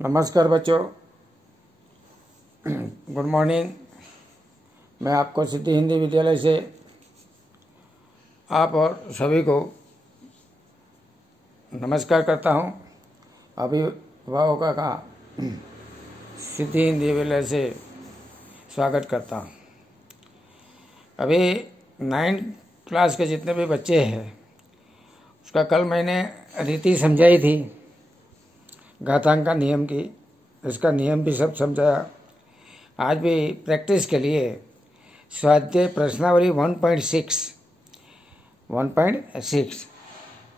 नमस्कार बच्चों, good morning. मैं आपको सिद्धि हिंदी विद्यालय से आप और सभी को नमस्कार करता हूं। अभिभावकों का सिद्धि हिंदी विद्यालय से स्वागत करता हूं। अभी 9th क्लास के जितने भी बच्चे हैं उसका कल मैंने रीति समझाई थी, घातांक का नियम की, इसका नियम भी सब समझाया। आज भी प्रैक्टिस के लिए स्वाध्याय प्रश्नावली 1.6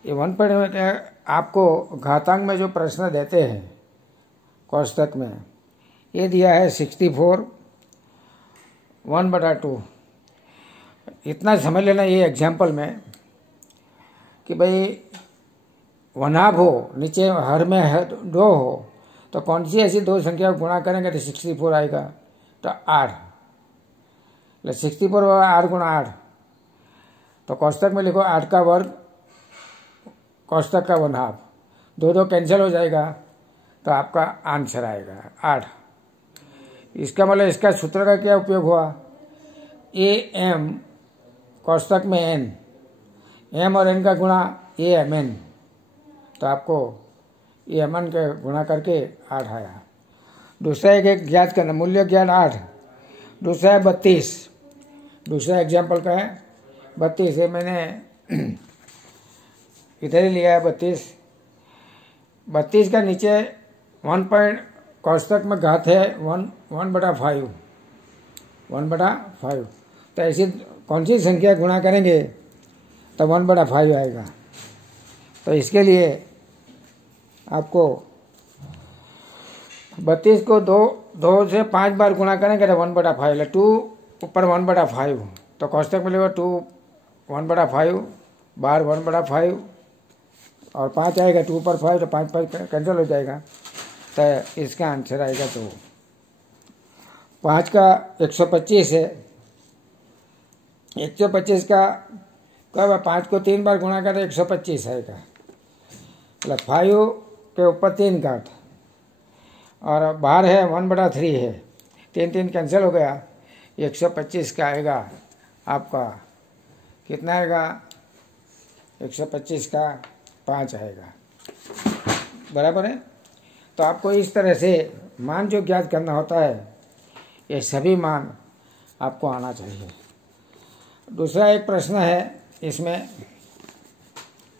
ये 1. आपको घातांक में जो प्रश्न देते हैं कोष्ठक में, ये दिया है 64 1/2। इतना समझ लेना ये एग्जाम्पल में कि भाई वनाभ हो, नीचे हर में है दो हो, तो कौन सी ऐसी दो संख्या गुणा करेंगे तो 64 आएगा। तो 8, 64 होगा 8 गुणा 8। तो कोष्ठक में लिखो 8 का वर्ग कोष्ठक का वनाभ, दो कैंसिल हो जाएगा तो आपका आंसर आएगा 8। इसका मतलब इसका सूत्र का क्या उपयोग हुआ, AM कोष्ठक में n, m और n का गुणा AMN, तो आपको ये mn के गुणा करके 8 आया। दूसरा एक ज्ञात करना, मूल्य ज्ञान 8। दूसरा है 32। दूसरा एग्जाम्पल का है 32 है, मैंने इधर ही लिया है 32। 32 का नीचे 1 कोष्ठक में घात है 1/5। तो ऐसी कौन सी संख्या गुणा करेंगे तो 1/5 आएगा। तो इसके लिए आपको 32 को दो से 5 बार गुणा करेंगे तो 1/5, 2 ऊपर 1/5, तो कोष्ठक में लेगा 2 1/5 बार 1/5 और 5 आएगा 2 ऊपर 5, तो 5 कैंसिल हो जाएगा। तो इसका आंसर आएगा 2। 5 का 125 है। 125 का कब 5 को 3 बार गुणा करें 125 आएगा, मतलब 5 के ऊपर 3 काट और बाहर है 1/3 है, 3 कैंसिल हो गया। 125 का आएगा आपका कितना आएगा, 125 का 5 आएगा, बराबर है। तो आपको इस तरह से मान जो ज्ञात करना होता है, ये सभी मान आपको आना चाहिए। दूसरा एक प्रश्न है इसमें,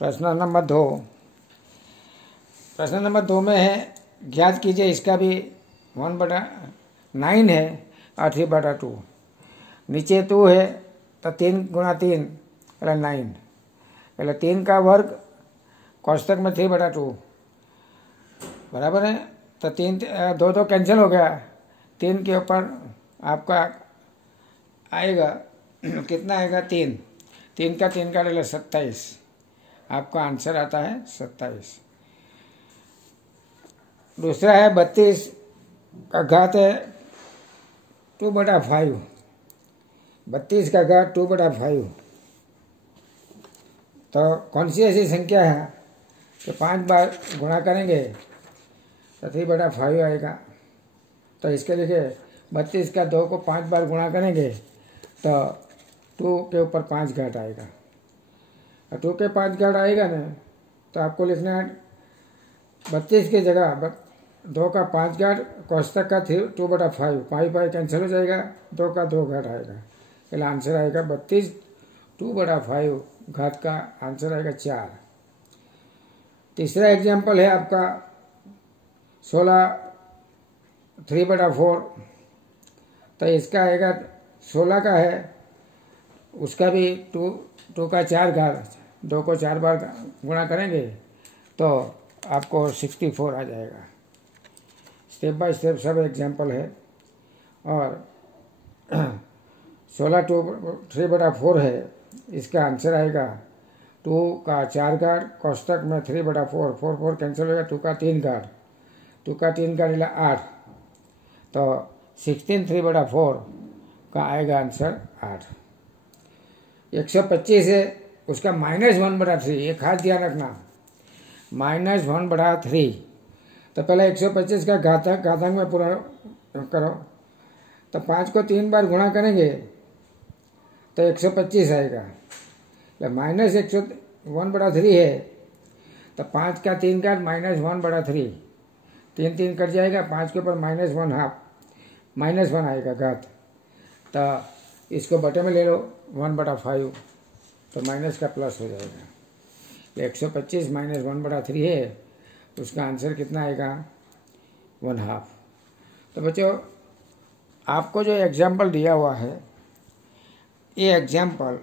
प्रश्न नंबर 2। प्रश्न नंबर 2 में है ज्ञात कीजिए, इसका भी 1/9 है और 3/2। नीचे 2 है तो 3 गुणा 3 मतलब 9, मतलब 3 का वर्ग कोष्ठक में 3/2, बराबर है। तो 3 2 कैंसिल हो गया, 3 के ऊपर आपका आएगा कितना आएगा 3 का 3 का 27, आपका आंसर आता है 27। दूसरा है 32 का घात है 2/5। 32 का घात 2/5, तो कौन सी ऐसी संख्या है कि 5 बार गुणा करेंगे तो 3/5 आएगा। तो इसके लिए 32 का 2 को 5 बार गुणा करेंगे तो 2 के ऊपर 5 घाट आएगा। 2 के 5 घाट आएगा ना, तो आपको लिखना है 32 की जगह 2 का 5 घाट कोष्ठक का 2/5, 5 कैंसिल हो जाएगा, 2 का 2 घाट आएगा, इसलिए आंसर आएगा 32 2/5 घात का आंसर आएगा 4। तीसरा एग्जाम्पल है आपका 16 3/4। तो इसका आएगा 16 का है, उसका भी 2 का 4 घात, 2 को 4 बार गुणा करेंगे तो आपको 64 आ जाएगा। स्टेप बाय स्टेप सब एग्जाम्पल है। और 16 3/4 है, इसका आंसर आएगा 2 का 4 घाट कोष्ठक में 3/4, 4 कैंसिल होगा, 2 का 3 घाट, 2 का 3 घाट 8, तो 16 3/4 का आएगा आंसर 8। 125 है, उसका -1/3, एक खास ध्यान रखना, -1/3। तो पहले 125 का घातांक में पूरा करो। तो 5 को 3 बार गुणा करेंगे तो 125 आएगा। माइनस 1/3 है तो 5 का 3 का -1/3, 3 3 कट जाएगा, 5 के ऊपर -1 आएगा घात। तो इसको बटे में ले लो 1/5, तो माइनस का प्लस हो जाएगा। 125 - 1/3 है, उसका आंसर कितना आएगा 1/2। तो बच्चों आपको जो एग्जाम्पल दिया हुआ है ये एग्जाम्पल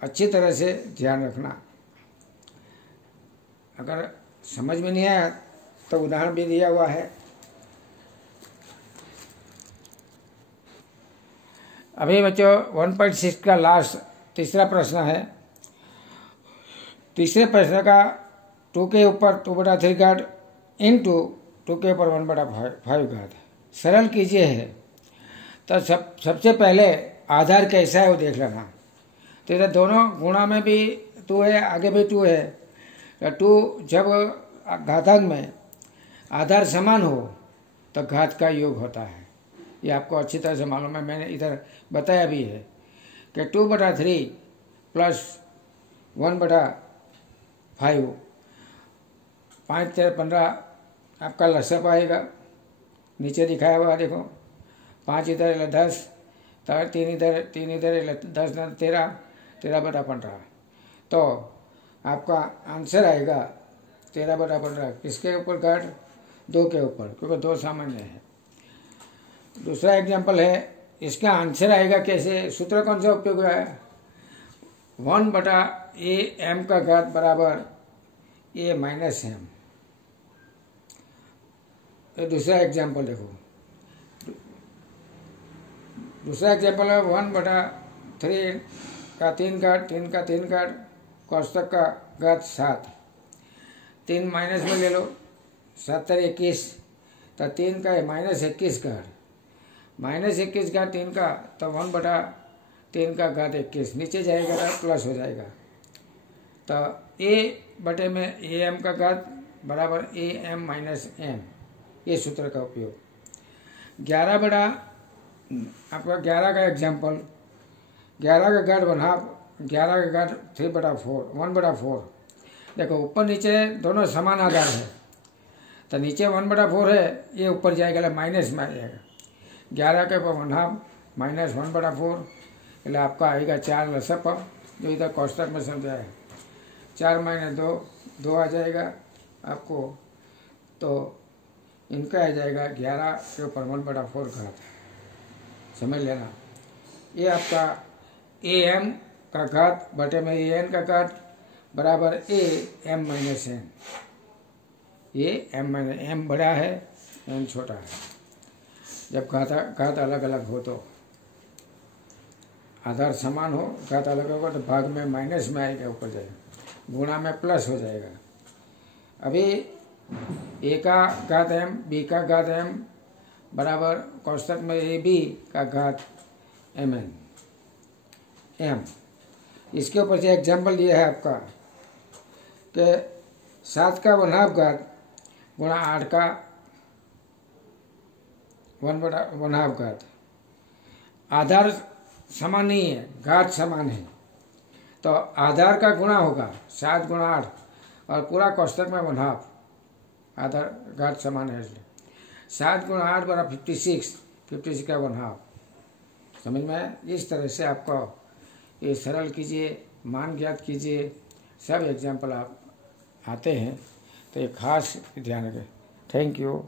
अच्छी तरह से ध्यान रखना। अगर समझ में नहीं आया तो उदाहरण भी दिया हुआ है। अभी बच्चों 1.6 का लास्ट तीसरा प्रश्न है। तीसरे प्रश्न का 2 के ऊपर 2/3 घात इंटू 2 के ऊपर 1/5 घात सरल कीजिए है। तो सबसे पहले आधार कैसा है वो देख लेना। तो इधर दोनों गुणा में भी 2 है, आगे भी 2 है। तो 2 जब घातांक में आधार समान हो तो घात का योग होता है। ये आपको अच्छी तरह से मालूम है, मैंने इधर बताया भी है कि 2/3 प्लस 1/5, 5 3 15 आपका लसअप आएगा। नीचे दिखाया हुआ देखो, 5 इधर 10, 3 इधर 10 13, 13/15। तो आपका आंसर आएगा 13/15। किसके ऊपर घाट? 2 के ऊपर, क्योंकि 2 सामान्य है। दूसरा एग्जाम्पल है, इसका आंसर आएगा कैसे? सूत्र कौन सा उपयोग हुआ है? 1/am का घात बराबर a - m। ये दूसरा एग्जाम्पल देखो। दूसरा एग्जाम्पल है 1/3 का 3 घात, 3 का 3 घात, कोष्टक का घात 7। 3 माइनस में ले लो, 7 21, तो 3 का -21 घात, -21 घात 3 का, तो 1/3 का घात 21 नीचे जाएगा तो प्लस हो जाएगा। तो a/में am का घात बराबर am - m, ये सूत्र का उपयोग। 11 का एग्जाम्पल, 11 का घात 11 का घात 3/4, 1/4। देखो ऊपर नीचे दोनों समान आधार है, तो नीचे 1/4 है, ये ऊपर जाएगा माइनस में आ जाएगा। 11 के ऊपर 1/2 माइनस 1/4, એટલે आपका आएगा 4 लसअप, जो इधर कोष्टक में समझा है। 4 - 2 2 आ जाएगा आपको, तो इनका आ जाएगा 11 के ऊपर 1/4 घात। समझ लेना, ये आपका am का घात बटे में an का घात बराबर am - n। ये m बड़ा है, n छोटा है। जब घात अलग अलग हो तो आधार समान हो, घात अलग होगा तो भाग में माइनस में आएगा, ऊपर जाएगा, गुणा में प्लस हो जाएगा। अभी a का घात m, b का घात m बराबर कोष्टक में ab का घात mn m। इसके ऊपर से एग्जाम्पल दिया है आपका कि 7 का 1/2 घात गुणा 8 का 1/2 घात। आधार समान नहीं है, घात समान है, तो आधार का गुणा होगा 7 × 8 और पूरा कोष्टक में 1/2, आधार घात समान है इसलिए 7 × 8 बराबर 56, 56 का 1/2। समझ में आया? इस तरह से आपको ये सरल कीजिए, मान ज्ञात कीजिए, सब एग्जाम्पल आप आते हैं, तो ये खास ध्यान रखें। Thank you.